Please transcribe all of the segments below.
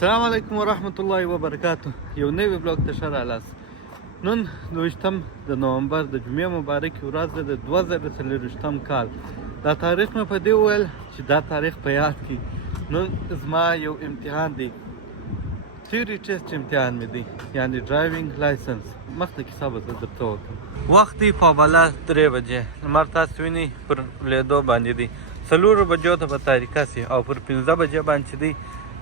السلام علیکم ورحمت الله وبرکاته. یو نوی بلاګ ته ښه راغلاست. نن 20 د نومبر د جمعې مبارکې ورځ ده د 2024 کال. دا تاریخ مې په دې وویل چې دا تاریخ په یاد کړي. نن زما یو امتحان دی، تیوري ټیسټ امتحان مې دی، یعنی ډرایوینګ لایسنس. مخته کیسه به زه درته وکړم. وخت دی په بلا 3 بجې، لمر تاسو وینئ پر لوېدو باندې دی. 4 بجو ته به تاریکه سي او پر 15 بجې باندې دی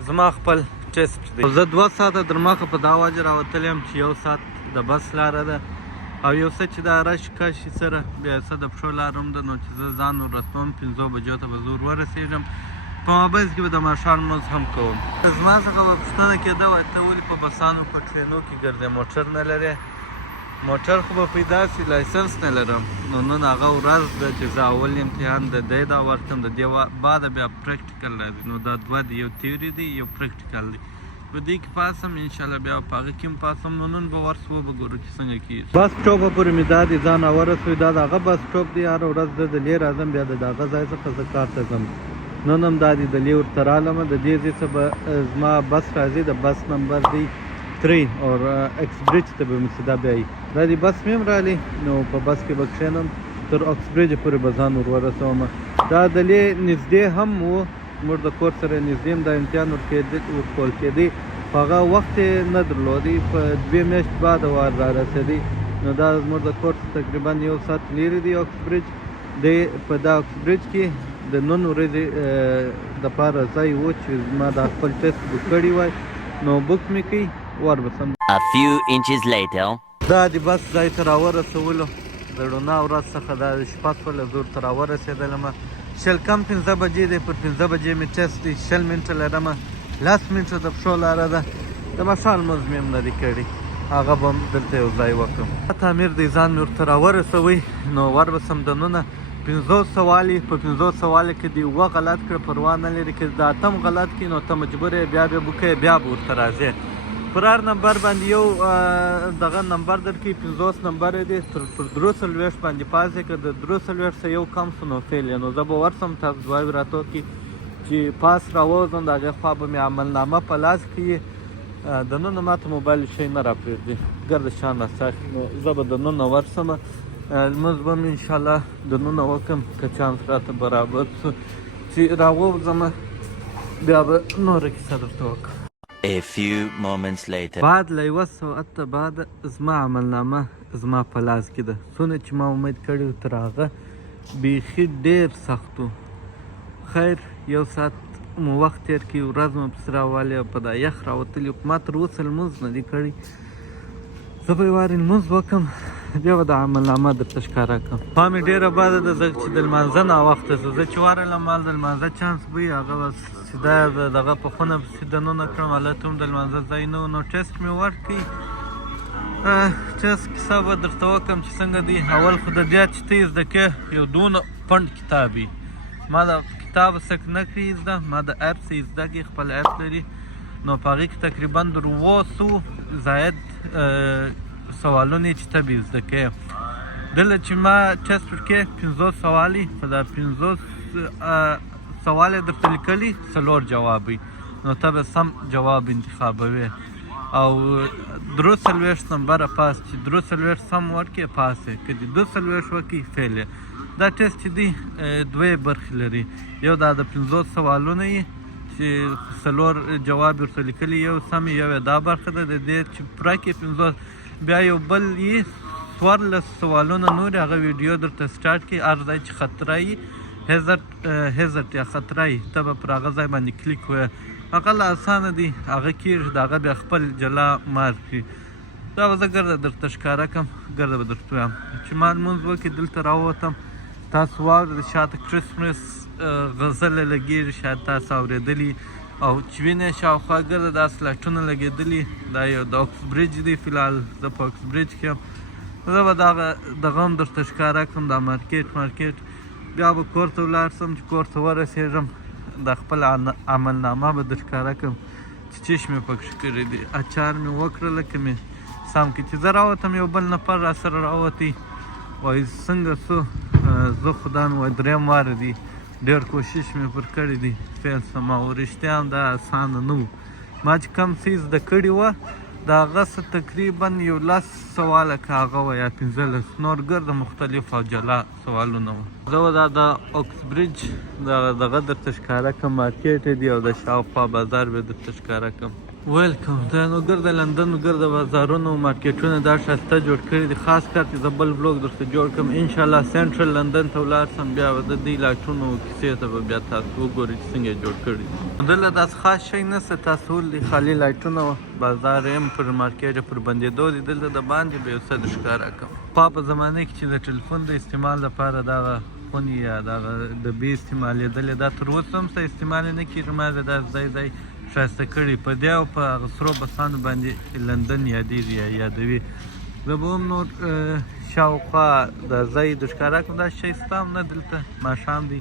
زما خپل ټیسټ دی. زه 2 ساعته در مخه په دا وجه راوتلی یم چې 1 ساعت د بس لاره ده او یو څه چې دا رش کشي سره بیا څه د پښو لاره هم ده، نو چې زه ځان ورسوم 5 بجو ته به زه ورسېږم. په مابینځ کې به د ماښام لمونځ هم کوم. زما څخه به پوښتنه کېده وای ته ولې په بسانو په ټرینو کې ګرځې، موټر نه لرې؟ موټر خو به پیدا سي، لایسنس نه لرم. نو نن هغه ورځ ده چې زه اول امتحان د دی دا ورکړم، د دې بعده بیا پریکټیکل راځي. نو دا دوه دي، یو تیوري دی یو پریکټیکل دی. په دې کې پاسم انشاءالله، بیا په هغه کې هم پاسم. نو نن به ورس وبګورو چې څنګه کېږي. بس سټوپه پورې مې دا دی ځان راورسوي. دا د هغه بس سټوپ دی، هره ورځ زه دلې راځم، بیا د هغه ځای څخه زه کار ته ځم. نن هم دا دی دلې ورته رالم. د دې ځای څخه به زما بس راځي، د بس نمبر دی 3 اور ایکس برج ته به مې سیده بیایي. دا دی بس مې هم رالی، نو په بس کې به کښېنم تر اکس برج پورې به ځان ورورسوم. دا دلې نږدې هم و، موږ د کور سره نږدې هم دا امتحان ورکول کېدی، په هغه وخت یې نه درلودی، په 2 میاشتې بعد وار را رسېدی. نو دا زموږ د کور تقریبا 1 ساعت لرې دی اکس برج دی. په دا اکس برج کې د نن ورځې دپاره ځای و چې ما دا خپل ټیسټ بک کړی وای، نو بک مې کړي وربسم. A few inches later. دا د بس ځای ته راورسولو. د رڼا ورځ څخه دا شپه شوله، زه ورته راورسېدلم. 15 بجې دی، پر 15 بجې مې ټیسټ دی. 20 منټه لرم، 10 منټه د پښو لاره ده. د ماښام لمونځ مې هم نه دی کړی، هغه به هم دلته یو ځای وکړم. تعمیر دی، ځان مې ورته راورسوئ. نو وربسم دننه 50 سوالې. په 50 سوالې کې دی 7 غلط کړه، پروا نه لري. که د 8م غلط کړي نو ته مجبور یې بیا بوکې، بیا به ورته راځې. پر هر نمبر باندې یو دغه نمبر درکړي، 50 نمبر دی. پر 43 باندې پاس یې که د 43 څخه یو کم شو نو فیل یې. نو زه به ورسم، تاسو دوایو راته وکړي چې پاس راووځم. د هغې خوا به مې عملنامه په لاس کې دننه ماته موبایل شی نه راپرېږدي، ګرده شان راڅاښي. نو زه به دننه ورسم، لمونځ به مې انشاءالله دننه وکړم که چانس راته برابر شو چې راووځم، بیا به نوره کیسه درته وکړم. A few moments later. بعد له 1 ساعت بعد زما عملنامه زما په لاس کې ده. څونه چې ما امید کړی و تر هغه بیخي ډېر سخت و. خیر 1 ساعت مو وخت تېر کړي، ورځ مو پسې راوالې او په دا یخ راوتلي. ما تر اوسه لمونځ نه دی کړی. زه به یې وارې لمونځ وکړم، بیا به د عملنامه درته ښکاره کړم. خوا مې ډېره بده ده ځکه چې د لمانځه ناوخته شو. زه چې ورغلم مال د لمانځه چانس به وي، هغه به سیده دغه په خونه پسې دننه کړم. هلته هم د لمانځه ځای نه و. نو ټیسټ مې ورکړي. ټیسټ کیسه به درته وکړم چې څنګه دی. اول خو د دې چې ته یې زده کړې یو دونه پنډ کتاب وي. ما د کتاب سک نه کړي زده، ما د اپس یې زده کړي، خپل اپ لري. نو په هغې کې تقریبا د 700 زاید سوالونه چې ته به یې زده کړې. دلته چې ما ټیسټ ورکړې 50 سوالې، په دا 50 سوال یې درته لیکلي 4 جواب وي. نو ته به سم جواب انتخابوې او 43 نمبره پاس. چې 43 سم ورکړې پاس یې، که دې 42 وکړي فیل یې. دا ټیسټ چې دی 2 برخې لري. یو دا د 50 سوالونه یي چې 4 جواب ورته لیکلي، یو سم یو دا برخه ده. د دې چې پوره کړې 50، بیا یو بل یي 14 سوالونه نور، هغه ویډیو درته سټارټ کړي. هر ځای چې خطره یي هزت یا خطره یي، ته به پر هغه ځای باندې کلیک ووایې. هغه له اسانه دی، هغه کېږي، د هغه بیا خپل جلا مارک کړي. دا به زه ګرده درته ښکاره کړم، ګرده به درته ووایم. چې ما لمونځ وکړي دلته راووتم. تاسو واورئ شاته کرسمس غزله لګېږي، شاید تاسو اورېدلي. او چې وینئ شاوخوا ګرده داسې لایټونه لګېدلي. دا یو د اکس برج دی، فلحال زه په اکس برج کې یم. زه به دغه هم درته ښکاره کړم، دا مارکیټ. بیا به کور ته ولاړ سم. چې کور ته ورسېږم د خپل عملنامه به در ښکاره کړم چې څه شي مې پکې کړي دي. اچار مې وکړله که مې سم کړي. چې زه راوتم یو بل نفر را سره راوتی، وایي څنګه څو؟ زه خو دا مې وایي 3م واره دی، ډېر کوشش مې پر کړی دی فیل سم. او رښتیا هم دا اسانه نه و ما چې کوم څه زده کړي وه د هغه څه تقریبا 11 سواله که هغه وه یا 15 نور ګرده مختلف او جلا سوالونه وه. زه دا د اوکس برج دغه درته ښکاره کړم، مارکیټ دی او د شاوخوا بازار به درته ښکاره کړم. ویلکم. دا نو ګرده لندن ګرده بازارونه او مارکیټونه دا ښایسته جوړ کړي دي، خاص کار چې زه بل بلوګ درته جوړ کړم انشاءالله سینټرل لندن ته ولاړ سم، بیا به د دې لایټونو کیسې ته به بیا تاسو وګورئ چې څنګه یې جوړ کړي دي. دلته داسې خاص شی نشته، تاسو ولې خالي لایټونه وه، بازار یم پر مارکیټ پر بندېدو دي. دلته د باندې به یو څه د ښکاره کړم. خوا په زمانه کې چې د ټلیفون د استعمال لپاره دغه خونې یا دغه ډبې استعمالېدلې، دا تر اوسه هم څه استعمال نه کېږي. ما دا ځای ښایسته کړي په دې او په هغه سرو بسانو باندې لندن یادېږي یا یادوي. زه به هم نور شاوخوا د ځای د ښکاره کړم. دا شی ستا هم نه دلته ماښام دی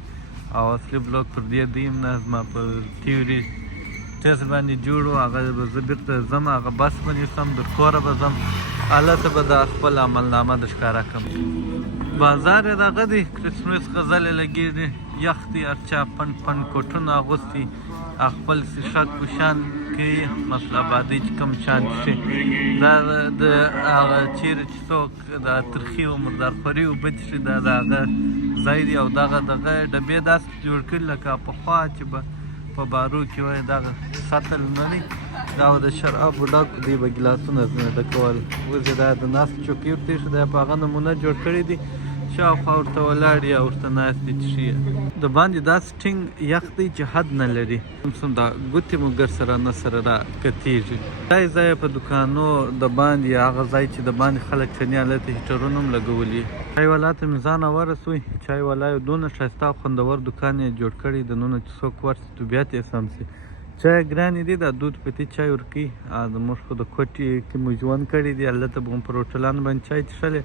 او اصلي بلوګ پر دې دی هم نه، زما په تیوري ټیسټ باندې جوړ و، هغه به زه بېرته ځم، هغه بس به نیسم، در کوره به ځم، هلته به د خپل عملنامه د ښکاره کړم. بازار یې دغه دی، کرسمس غزلې لګېږي، یخ دی، هر چا پنډ پنډ کوټونه اغوستي، خپل سیشک پوشان کوي، مثل آبادي چې کوم شان شي. دا د هغه چیرې چې څوک د ترخي او مردارخوري اوبه څښي، دا د هغه ځای دی. او دغه ډبې داسې جوړ کړي لکه پخوا چې به په بارو کې وایي دغه سطل نه دی، دا د شرابو ډک دی، به ګیلاسونه ځینې ډکول. اوس یې دا د ناست چوکۍ ورته ایښي، دا په هغه نمونه جوړ کړي دي، شاوخوا ورته ولاړ یا ورته ناست دي څښي. د باندې داسې ټینګ یخ دی چې حد نه لري، څوم دا ګوتې مو ګر سره نه سره را کتېږي. دا ځای په دوکانو د باندې هغه ځای چې د باندې خلک چني هلته هیټرونه هم لګولي. چای والا ته مې ځان ورسوی، چای والا یو دونه ښایسته او خوندور دوکان یې جوړ کړی دننه چې څوک ورسي طبیعت یې سم سي. چای ګرانې دي، دا دود پتي چای ورکوي. موږ خو د کوټې کې مو ژوند کړی دی، هلته به مو په هوټلانو باندې چای څښلی،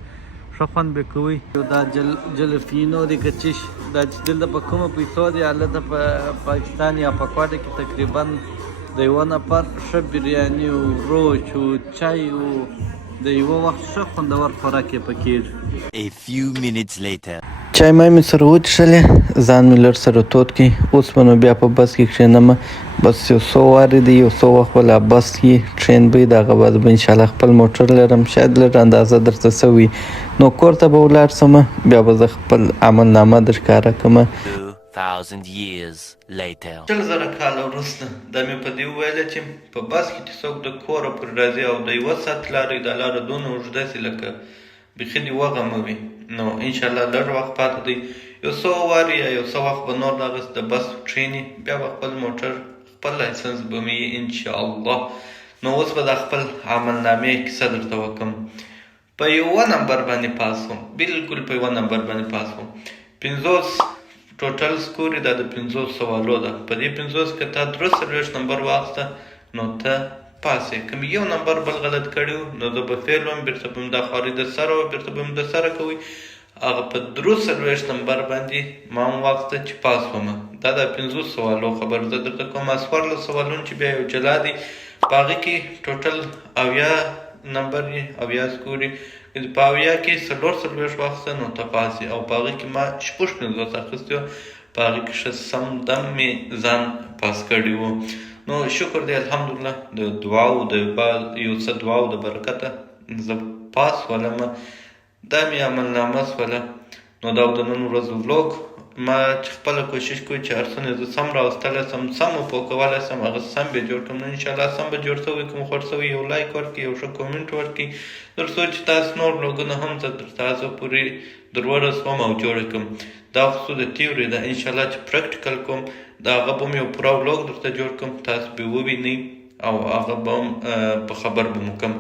ښه خوند به کوي. دا جلفینو دی که چیش، دا چې دلته په کومه پیسو دی، هلته په پاکستان یا په کوټه کې تقریبا د یوه نفر ښه بریاني و، روچ و، چای و، د یوه وخت ښه خوندور خوراک یې پکېږي. A few minutes later. چای مای مې سره وڅښلې، ځان مې لږ سره تود کړي. اوس به نو بیا په بس کې کښېنم، بس یو څو وارې دی، یو څو وخت به لا بس کې ټرین به وي، د هغه بعد به انشاءالله خپل موټر لرم، شاید لږ اندازه درته څه وي، نو کور ته به ولاړ سم، بیا به زه خپل عملنامه در ښکاره کړم. 2000 years later. 10,000 کاله وروسته دا مې په دې وویله چې په بس کې چې څوک د کوره پر راځي او د 1 ساعت لارې دا لاره دونه اوږده سي لکه بیخي دې وغموي، نو انشاءالله لږ وخت پاته دی، یو څو وارې یا یو څه وخت به نور دغسې د بس ټرینې، بیا به خپل موټر خپل لایسنس به مې وي انشاءالله. نو اوس به دا خپل عملنامې کیسه درته وکړم. په 1 نمبر باندې پاس وم، بلکل په 1 نمبر باندې پاس وم. 50 ټوټل سکور دا د 50 سوالو ده، په دې 50 کې تا 43 نمبر واخیسته نو ته پاس یې. که مې 1 نمبر بل غلط کړی و نو زه به فیل وم، بېرته به م دا خواري در سره وه، بېرته به م در سره کوئ. هغه په 43 نمبر باندې ما هم واخیسته چې پاس ومه. دا د 50 سوالو خبر زه درته کوم. 14 سوالونه چې بیا یو جلا دي، په هغې کې ټوټل 80 نمبر یې 80 سکور یې، په 80 کې 44 واخیسته نو ته پاس یې. او په هغې کې ما 56 اخیستي وه، په هغې کې ښه سم دم مې ځان پاس کړي وو. نو شکر دی الحمدلله، د دعاو د یو څه دعاو د برکته زه پاس ولم، دا مې عملنامه سوله. نو دا د نن ورځ ولاګ ما چې خپله کوشش کوي چې هر څه زه سم راوستلی سم، سم وپوکولی سم، هغه سم به جوړ کړم. نو انشاءالله سم به جوړ شوی، که مو خوښ شوی یو لایک ورکړي، یو ښه کومنټ ورکړي، تر څو چې تاسو نور ولاګونه هم زه تر تاسو پورې در ورسوم او جوړه کړم. دا خصوص د تیوري ده، انشاءالله چې پریکټیکل کوم د هغه به م یو پوره ولاګ درته جوړ کړم، تاسو به ووینئ او هغه به هم په خبر به مو کړم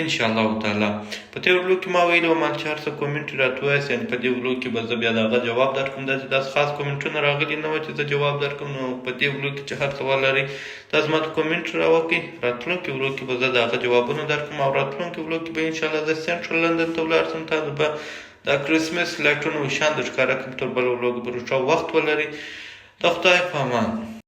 انشاءالله تعالی. په دې ولاګ کې ما ویلي وم چې هر څه کومنټ راته ووایاست، یعنې په دې ولاګ کې به زه بیا د هغه جواب درکړم. داسې خاص کومنټونه راغلي نه وه چې زه جواب درکړم. نو په دې ولاګ کې چې هر سوال لرئ تاسو ما ته کومنټ راوکړئ، راتلونکي ولاګ کې به زه د هغه جوابونه درکړم. او راتلونکي ولاګ کې به انشاءالله زه سینټرل لندن ته ولاړ سم، تاسو به دا کرسمس لایټونه وشان در ښکاره کړم. تر بل ولاګ به ښه وخت ولرئ. د خدای په امان.